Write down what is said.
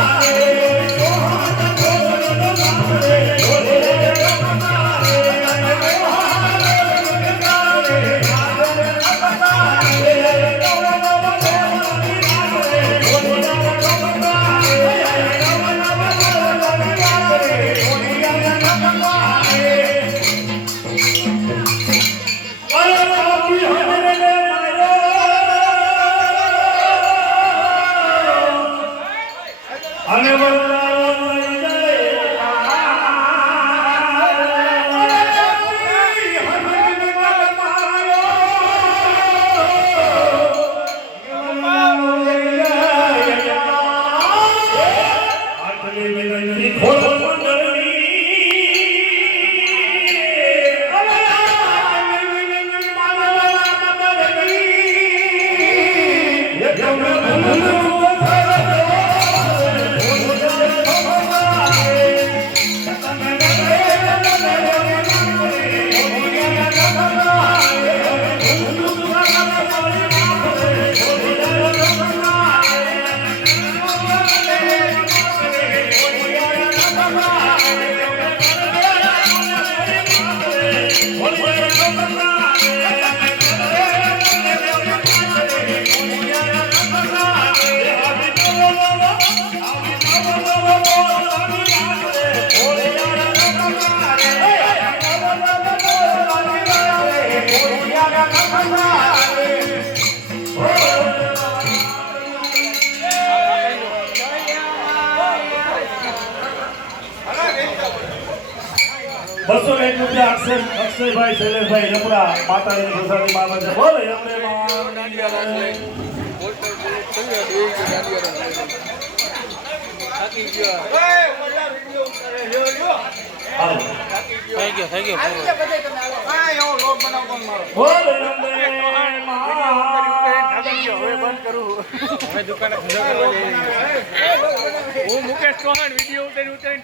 Amen. બસો એક રૂપિયા અક્ષય અક્ષયભાઈ શૈલેષભાઈ રમડા માતાજીની પ્રસાદી મામલે છે બોલો હું મુકેશ ચૌહાણ વીડિયો ઉતારી ઉતારી